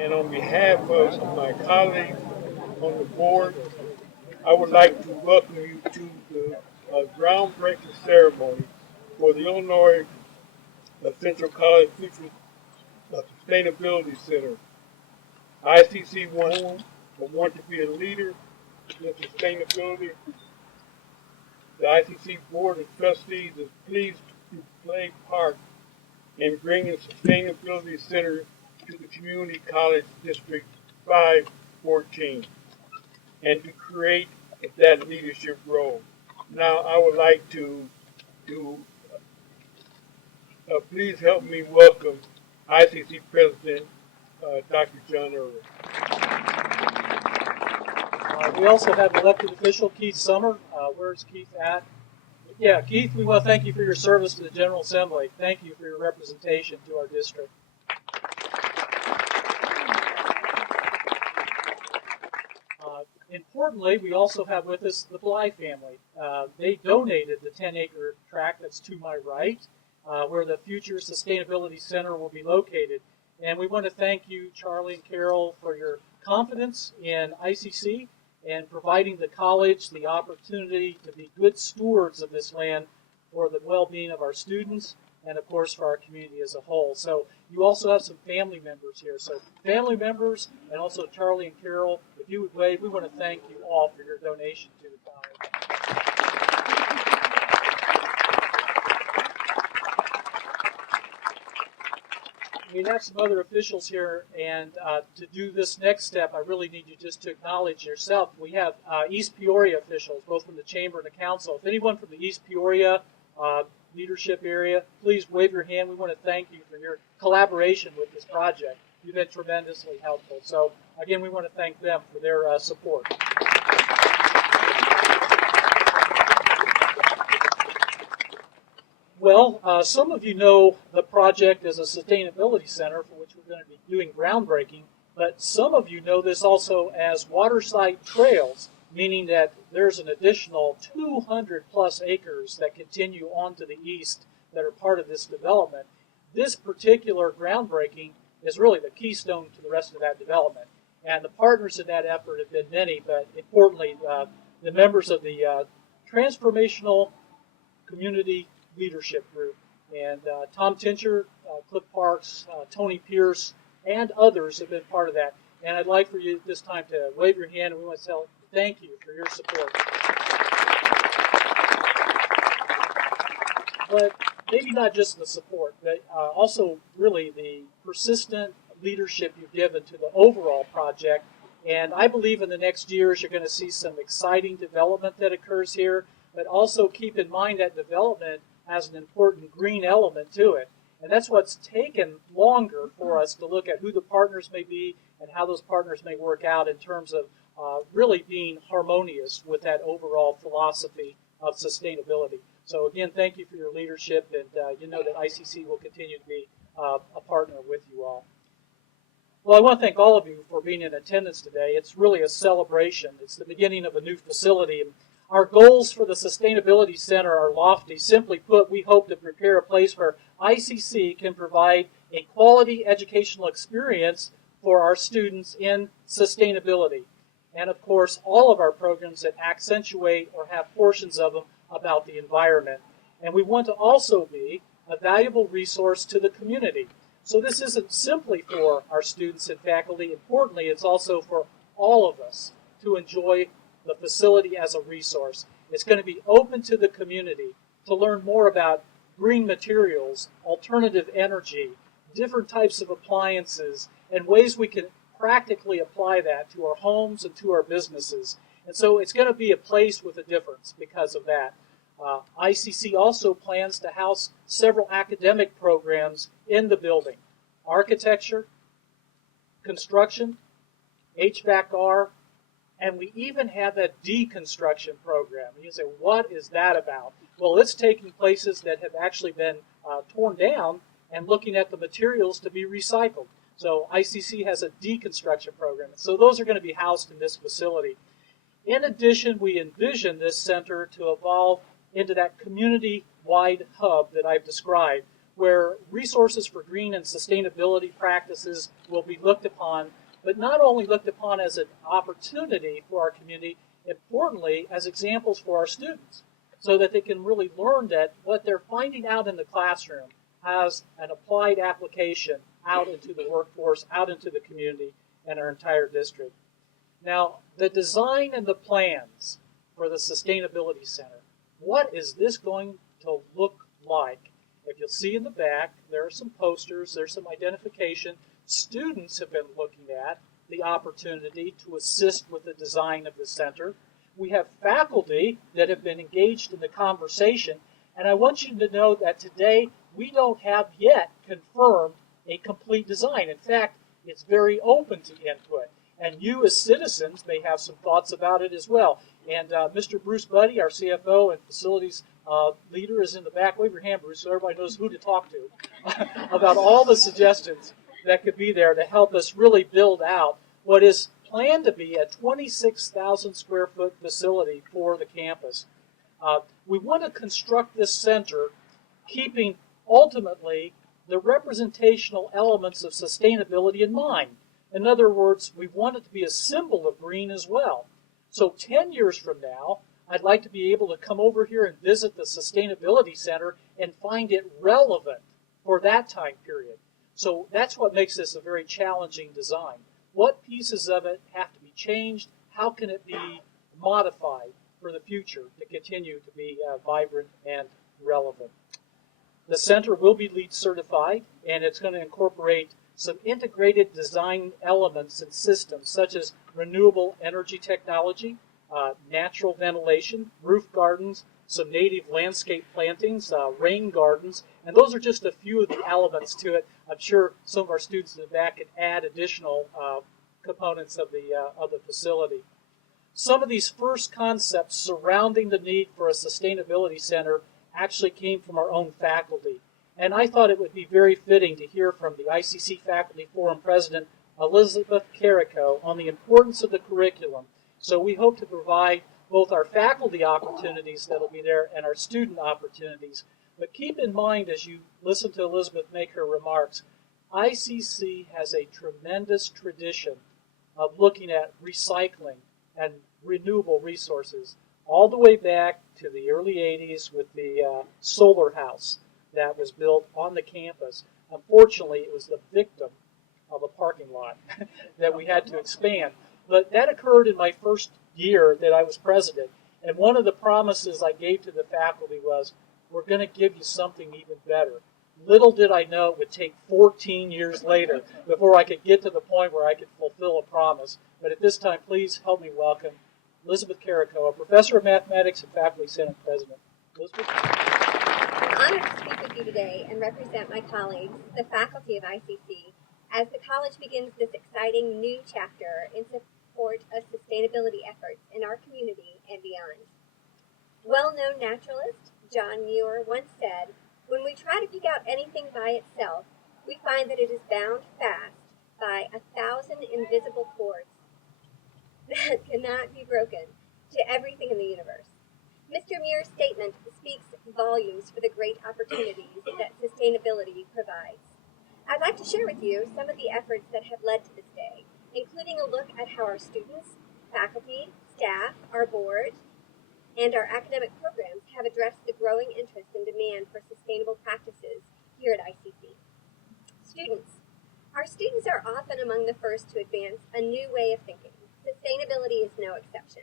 and on behalf of my colleagues on the board, I would like to welcome you to the groundbreaking ceremony for the Illinois Central College Future Sustainability Center. ICC want to be a leader in sustainability. The ICC Board of Trustees is pleased to play part in bringing Sustainability Center to the Community College District 514 and to create that leadership role. Now I would like to please help me welcome ICC President Dr. John Erwin. We also have elected official Keith Summer. Where's Keith at? Yeah, Keith, we want to thank you for your service to the General Assembly. Thank you for your representation to our district. Importantly, we also have with us the Bly family. They donated the 10-acre tract that's to my right, where the future Sustainability Center will be located. And we want to thank you, Charlie and Carol, for your confidence in ICC and providing the college the opportunity to be good stewards of this land for the well-being of our students and, of course, for our community as a whole. So you also have some family members here. So family members and also Charlie and Carol, if you would wave, we want to thank you all for your donation to the college. We have some other officials here, and to do this next step, I really need you just to acknowledge yourself. We have East Peoria officials, both from the Chamber and the Council. If anyone from the East Peoria leadership area, please wave your hand. We want to thank you for your collaboration with this project. You've been tremendously helpful. So, again, we want to thank them for their support. Well, some of you know the project as a sustainability center for which we're going to be doing groundbreaking, but some of you know this also as waterside trails, meaning that there's an additional 200 plus acres that continue on to the east that are part of this development. This particular groundbreaking is really the keystone to the rest of that development. And the partners in that effort have been many, but importantly, the members of the Transformational Community Leadership Group. And Tom Tincher, Cliff Parks, Tony Pierce, and others have been part of that. And I'd like for you at this time to wave your hand, and we want to tell thank you for your support. But maybe not just the support, but also really the persistent leadership you've given to the overall project. And I believe in the next years you're going to see some exciting development that occurs here, but also keep in mind that development has an important green element to it. And that's what's taken longer for us to look at who the partners may be and how those partners may work out in terms of really being harmonious with that overall philosophy of sustainability. So again, thank you for your leadership, and you know that ICC will continue to be a partner with you all. Well, I want to thank all of you for being in attendance today. It's really a celebration. It's the beginning of a new facility. Our goals for the Sustainability Center are lofty. Simply put, we hope to prepare a place where ICC can provide a quality educational experience for our students in sustainability. And of course, all of our programs that accentuate or have portions of them about the environment. And we want to also be a valuable resource to the community. So this isn't simply for our students and faculty. Importantly, it's also for all of us to enjoy the facility as a resource. It's going to be open to the community to learn more about green materials, alternative energy, different types of appliances, and ways we can practically apply that to our homes and to our businesses. And so it's going to be a place with a difference because of that. ICC also plans to house several academic programs in the building. Architecture, construction, HVAC, and we even have a deconstruction program. And you say, what is that about? Well, it's taking places that have actually been torn down and looking at the materials to be recycled. So ICC has a deconstruction program. So those are going to be housed in this facility. In addition, we envision this center to evolve into that community-wide hub that I've described, where resources for green and sustainability practices will be looked upon, but not only looked upon as an opportunity for our community, importantly, as examples for our students, so that they can really learn that what they're finding out in the classroom has an applied application out into the workforce, out into the community, and our entire district. Now, the design and the plans for the Sustainability Center, what is this going to look like? If you'll see in the back, there are some posters, there's some identification. Students have been looking at the opportunity to assist with the design of the center. We have faculty that have been engaged in the conversation, and I want you to know that today we don't have yet confirmed a complete design. In fact, it's very open to input, and you as citizens may have some thoughts about it as well. And Mr. Bruce Buddy, our CFO and facilities leader, is in the back. Wave your hand, Bruce, so everybody knows who to talk to about all the suggestions that could be there to help us really build out what is planned to be a 26,000 square foot facility for the campus. We want to construct this center keeping ultimately the representational elements of sustainability in mind. In other words, we want it to be a symbol of green as well. So 10 years from now, I'd like to be able to come over here and visit the Sustainability Center and find it relevant for that time period. So that's what makes this a very challenging design. What pieces of it have to be changed? How can it be modified for the future to continue to be vibrant and relevant? The center will be LEED certified, and it's going to incorporate some integrated design elements and systems such as renewable energy technology, natural ventilation, roof gardens, some native landscape plantings, rain gardens, and those are just a few of the elements to it. I'm sure some of our students in the back could add additional components of the facility. Some of these first concepts surrounding the need for a sustainability center actually came from our own faculty. And I thought it would be very fitting to hear from the ICC Faculty Forum President, Elizabeth Carrico, on the importance of the curriculum. So we hope to provide both our faculty opportunities that will be there and our student opportunities. But keep in mind as you listen to Elizabeth make her remarks, ICC has a tremendous tradition of looking at recycling and renewable resources all the way back to the early 80s with the solar house that was built on the campus. Unfortunately, it was the victim of a parking lot that we had to expand. But that occurred in my first year that I was president. And one of the promises I gave to the faculty was, we're going to give you something even better. Little did I know it would take 14 years later before I could get to the point where I could fulfill a promise. But at this time, please help me welcome Elizabeth Carrico, a professor of mathematics and faculty senate president. Elizabeth? I'm honored to speak with you today and represent my colleagues, the faculty of ICC, as the college begins this exciting new chapter in support of sustainability efforts in our community and beyond. Well-known naturalist John Muir once said, "When we try to pick out anything by itself, we find that it is bound fast by 1,000 invisible cords that cannot be broken to everything in the universe." Mr. Muir's statement speaks volumes for the great opportunities that sustainability provides. I'd like to share with you some of the efforts that have led to this day, including a look at how our students, faculty, staff, our board, and our academic programs have addressed the growing interest and demand for sustainable practices here at ICC. Students. Our students are often among the first to advance a new way of thinking. Sustainability is no exception.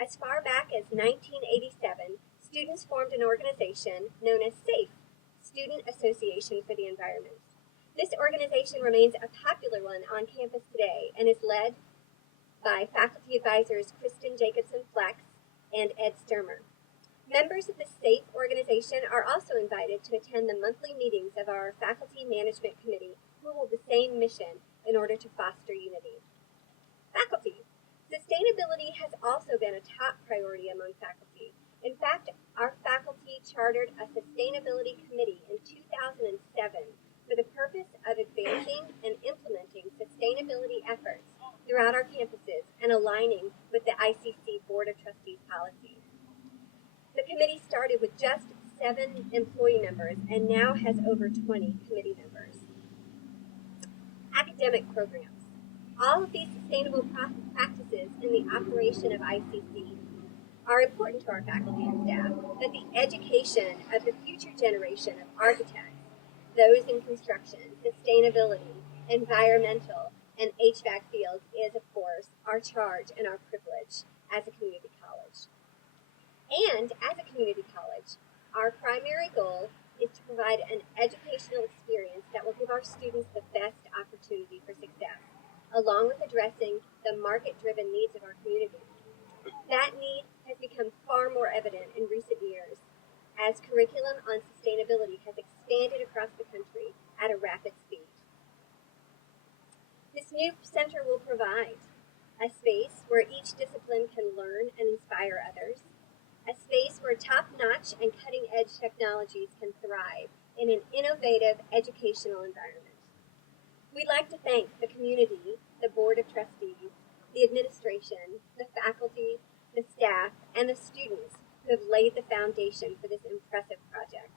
As far back as 1987, students formed an organization known as SAFE, Student Association for the Environment. This organization remains a popular one on campus today and is led by faculty advisors Kristen Jacobson-Flex and Ed Sturmer. Members of the SAFE organization are also invited to attend the monthly meetings of our Faculty Management Committee, who hold the same mission in order to foster unity. Faculty. Sustainability has also been a top priority among faculty. In fact, our faculty chartered a sustainability committee in 2007 for the purpose of advancing and implementing sustainability efforts throughout our campuses and aligning with the ICC Board of Trustees policies. The committee started with just 7 employee members members and now has over 20 committee members. Academic programs. All of these sustainable practices in the operation of ICC are important to our faculty and staff, but the education of the future generation of architects, those in construction, sustainability, environmental, and HVAC fields is, of course, our charge and our privilege as a community college. And as a community college, our primary goal is to provide an educational experience that will give our students the best opportunity for success, along with addressing the market-driven needs of our community. That need has become far more evident in recent years as curriculum on sustainability has expanded across the country at a rapid speed. This new center will provide a space where each discipline can learn and inspire others, a space where top-notch and cutting-edge technologies can thrive in an innovative educational environment. We'd like to thank the community, the Board of Trustees, the administration, the faculty, the staff, and the students who have laid the foundation for this impressive project.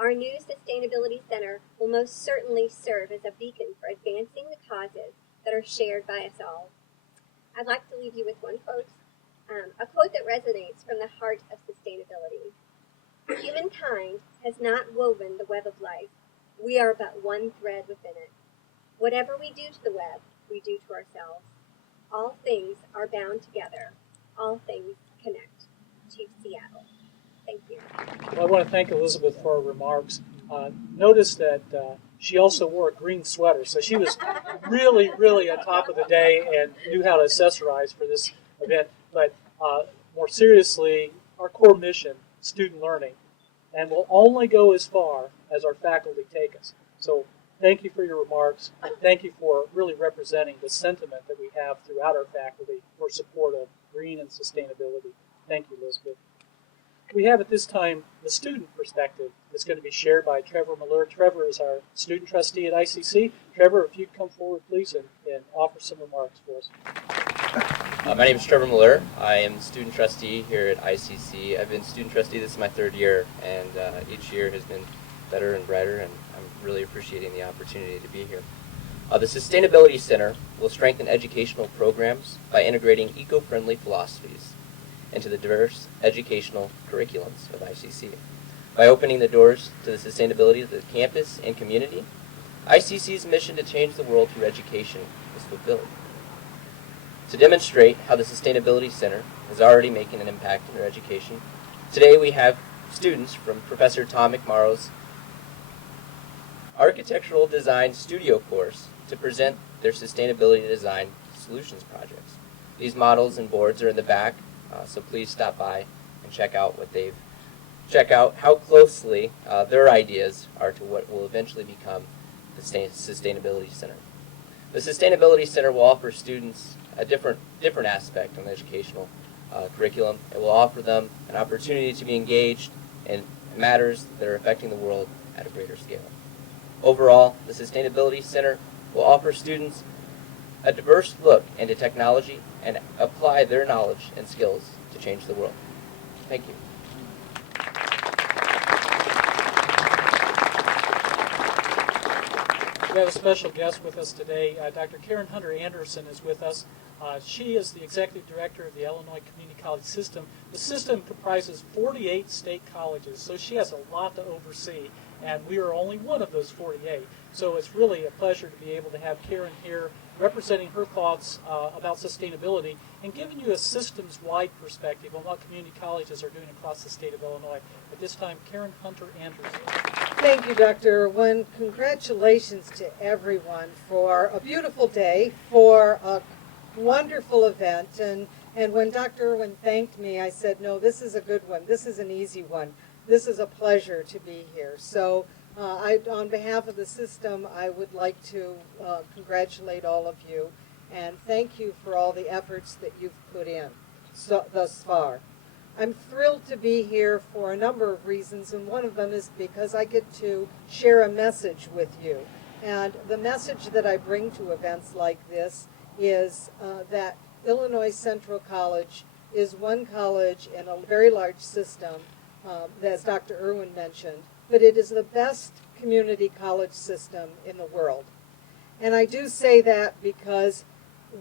Our new Sustainability Center will most certainly serve as a beacon for advancing the causes that are shared by us all. I'd like to leave you with one quote, a quote that resonates from the heart of sustainability. Humankind has not woven the web of life. We are but one thread within it. Whatever we do to the web, we do to ourselves. All things are bound together. All things connect. To Seattle. Thank you. Well, I want to thank Elizabeth for her remarks. Notice that she also wore a green sweater, so she was really, really on top of the day and knew how to accessorize for this event. But more seriously, our core mission, student learning, and will only go as far as our faculty take us. So thank you for your remarks. Thank you for really representing the sentiment that we have throughout our faculty for support of green and sustainability. Thank you, Elizabeth. We have at this time the student perspective that's going to be shared by Trevor Miller. Trevor is our student trustee at ICC. Trevor, if you'd come forward, please, and offer some remarks for us. My name is Trevor Miller. I am student trustee here at ICC. I've been student trustee, this is my third year, and each year has been better and brighter, and I'm really appreciating the opportunity to be here. The Sustainability Center will strengthen educational programs by integrating eco-friendly philosophies into the diverse educational curriculums of ICC. By opening the doors to the sustainability of the campus and community, ICC's mission to change the world through education is fulfilled. To demonstrate how the Sustainability Center is already making an impact in their education, today we have students from Professor Tom McMorrow's Architectural Design Studio course to present their sustainability design solutions projects. These models and boards are in the back, so please stop by and check out how closely their ideas are to what will eventually become the Sustainability Center. The Sustainability Center will offer students a different aspect on the educational curriculum. It will offer them an opportunity to be engaged in matters that are affecting the world at a greater scale. Overall, the Sustainability Center will offer students a diverse look into technology and apply their knowledge and skills to change the world. Thank you. We have a special guest with us today. Dr. Karen Hunter Anderson is with us. She is the executive director of the Illinois Community College System. The system comprises 48 state colleges, so she has a lot to oversee, and we are only one of those 48. So it's really a pleasure to be able to have Karen here representing her thoughts about sustainability and giving you a systems-wide perspective on what community colleges are doing across the state of Illinois. At this time, Karen Hunter Anderson. Thank you, Dr. Erwin. Congratulations to everyone for a beautiful day, for a wonderful event. And when Dr. Erwin thanked me, I said, no, this is a good one. This is an easy one. This is a pleasure to be here. So on behalf of the system, I would like to congratulate all of you and thank you for all the efforts that you've put in thus far. I'm thrilled to be here for a number of reasons, and one of them is because I get to share a message with you. And the message that I bring to events like this is that Illinois Central College is one college in a very large system, as Dr. Erwin mentioned, but it is the best community college system in the world. And I do say that because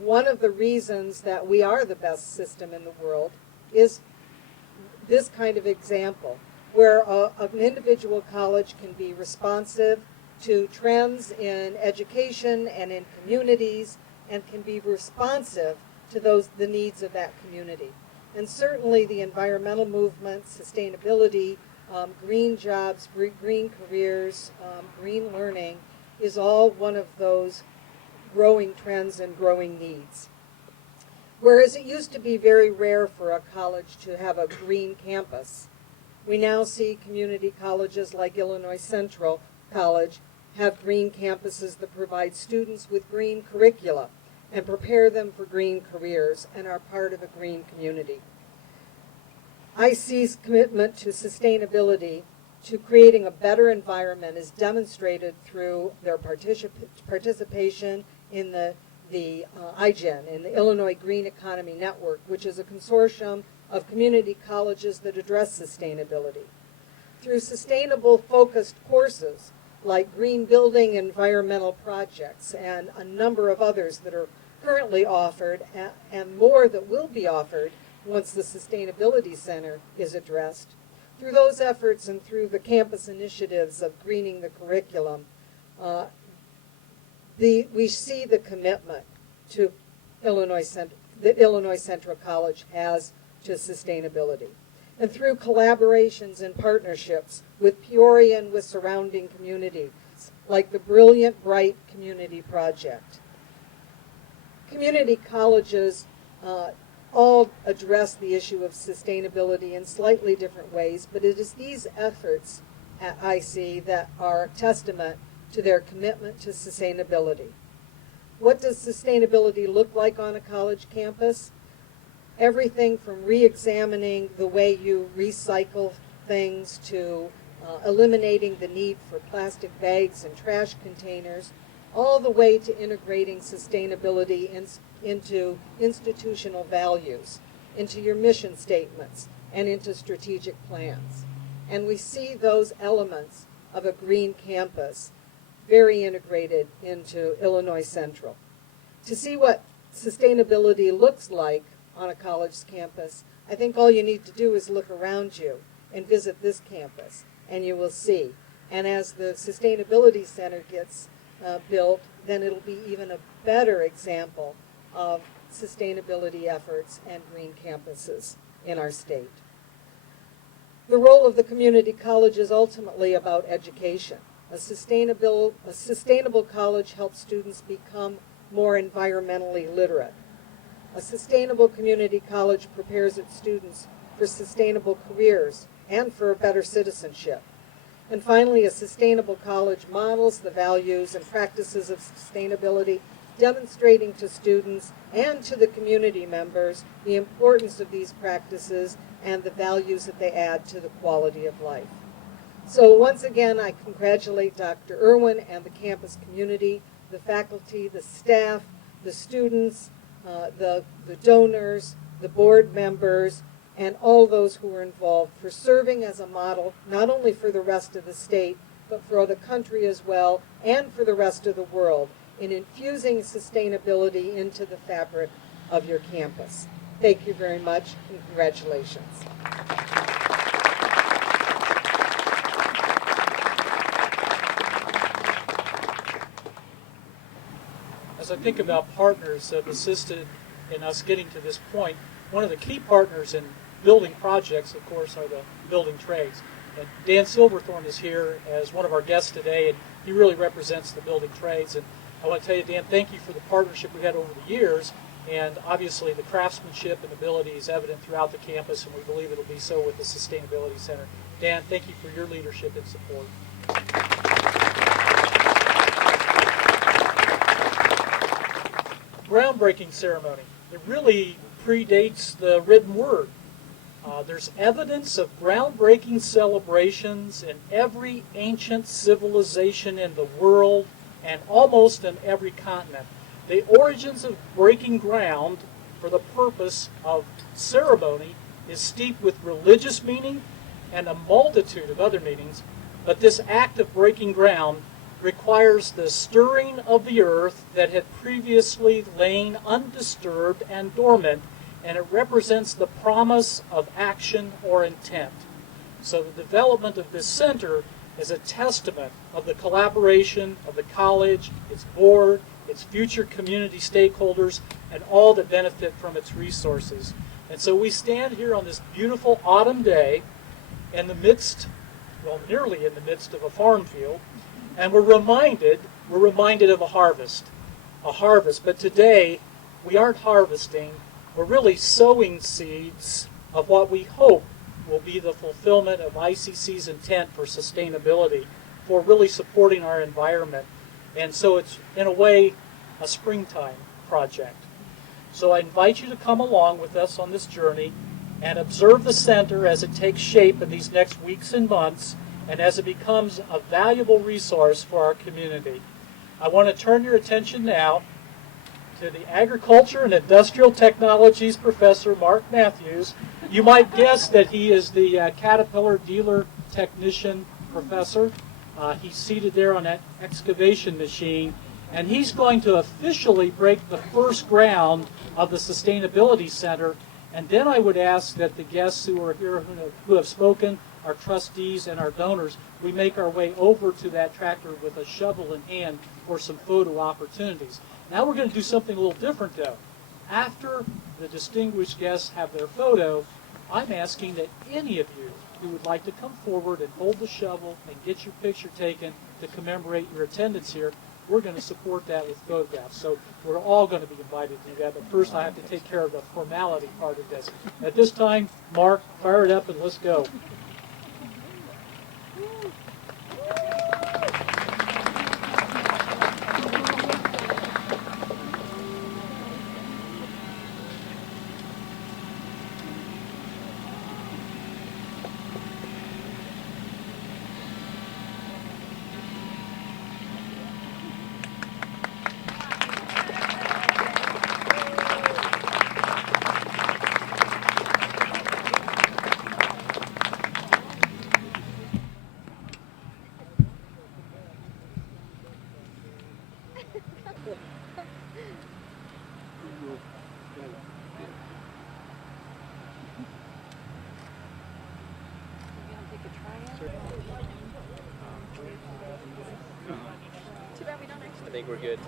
one of the reasons that we are the best system in the world is this kind of example, where an individual college can be responsive to trends in education and in communities, and can be responsive to the needs of that community. And certainly the environmental movement, sustainability, green jobs, green careers, green learning is all one of those growing trends and growing needs. Whereas it used to be very rare for a college to have a green campus, we now see community colleges like Illinois Central College have green campuses that provide students with green curricula and prepare them for green careers and are part of a green community. IC's commitment to sustainability, to creating a better environment, is demonstrated through their participation in the IGEN, in the Illinois Green Economy Network, which is a consortium of community colleges that address sustainability. Through sustainable focused courses like green building environmental projects and a number of others that are currently offered and more that will be offered once the Sustainability Center is addressed. Through those efforts and through the campus initiatives of greening the curriculum, we see the commitment to that Illinois Central College has to sustainability. And through collaborations and partnerships with Peoria and with surrounding communities, like the Brilliant Bright Community Project. Community colleges all address the issue of sustainability in slightly different ways, but it is these efforts at IC that are a testament to their commitment to sustainability. What does sustainability look like on a college campus? Everything from re-examining the way you recycle things to eliminating the need for plastic bags and trash containers, all the way to integrating sustainability into institutional values, into your mission statements, and into strategic plans. And we see those elements of a green campus very integrated into Illinois Central. To see what sustainability looks like on a college campus, I think all you need to do is look around you and visit this campus, and you will see. And as the Sustainability Center gets built, then it'll be even a better example of sustainability efforts and green campuses in our state. The role of the community college is ultimately about education. A sustainable college helps students become more environmentally literate. A sustainable community college prepares its students for sustainable careers and for a better citizenship. And finally, a sustainable college models the values and practices of sustainability, demonstrating to students and to the community members the importance of these practices and the values that they add to the quality of life. So once again, I congratulate Dr. Erwin and the campus community, the faculty, the staff, the students, the donors, the board members, and all those who were involved for serving as a model, not only for the rest of the state, but for the country as well, and for the rest of the world, in infusing sustainability into the fabric of your campus. Thank you very much, and congratulations. As I think about partners that have assisted in us getting to this point, one of the key partners in building projects, of course, are the building trades. And Dan Silverthorne is here as one of our guests today, and he really represents the building trades. And I want to tell you, Dan, thank you for the partnership we've had over the years. And obviously the craftsmanship and ability is evident throughout the campus, and we believe it'll be so with the Sustainability Center. Dan, thank you for your leadership and support. Groundbreaking ceremony. It really predates the written word. There's evidence of groundbreaking celebrations in every ancient civilization in the world and almost in every continent. The origins of breaking ground for the purpose of ceremony is steeped with religious meaning and a multitude of other meanings, But this act of breaking ground requires the stirring of the earth that had previously lain undisturbed and dormant, and it represents the promise of action or intent. So the development of this center is a testament of the collaboration of the college, its board, its future community stakeholders, and all that benefit from its resources. And so we stand here on this beautiful autumn day in the midst, well, nearly in the midst of a farm field, and we're reminded of a harvest. But today, we aren't harvesting, we're really sowing seeds of what we hope will be the fulfillment of ICC's intent for sustainability, for really supporting our environment. And so it's, in a way, a springtime project. So I invite you to come along with us on this journey and observe the center as it takes shape in these next weeks and months, and as it becomes a valuable resource for our community. I want to turn your attention now to the Agriculture and Industrial Technologies Professor, Mark Matthews. You might guess that he is the Caterpillar Dealer Technician Professor. He's seated there on that excavation machine, and he's going to officially break the first ground of the Sustainability Center. And then I would ask that the guests who are here who have spoken, our trustees and our donors, we make our way over to that tractor with a shovel in hand for some photo opportunities. Now we're going to do something a little different though. After the distinguished guests have their photo, I'm asking that any of you who would like to come forward and hold the shovel and get your picture taken to commemorate your attendance here, we're going to support that with photographs. So we're all going to be invited to do that, but first I have to take care of the formality part of this. At this time, Mark, fire it up and let's go. I think we're good.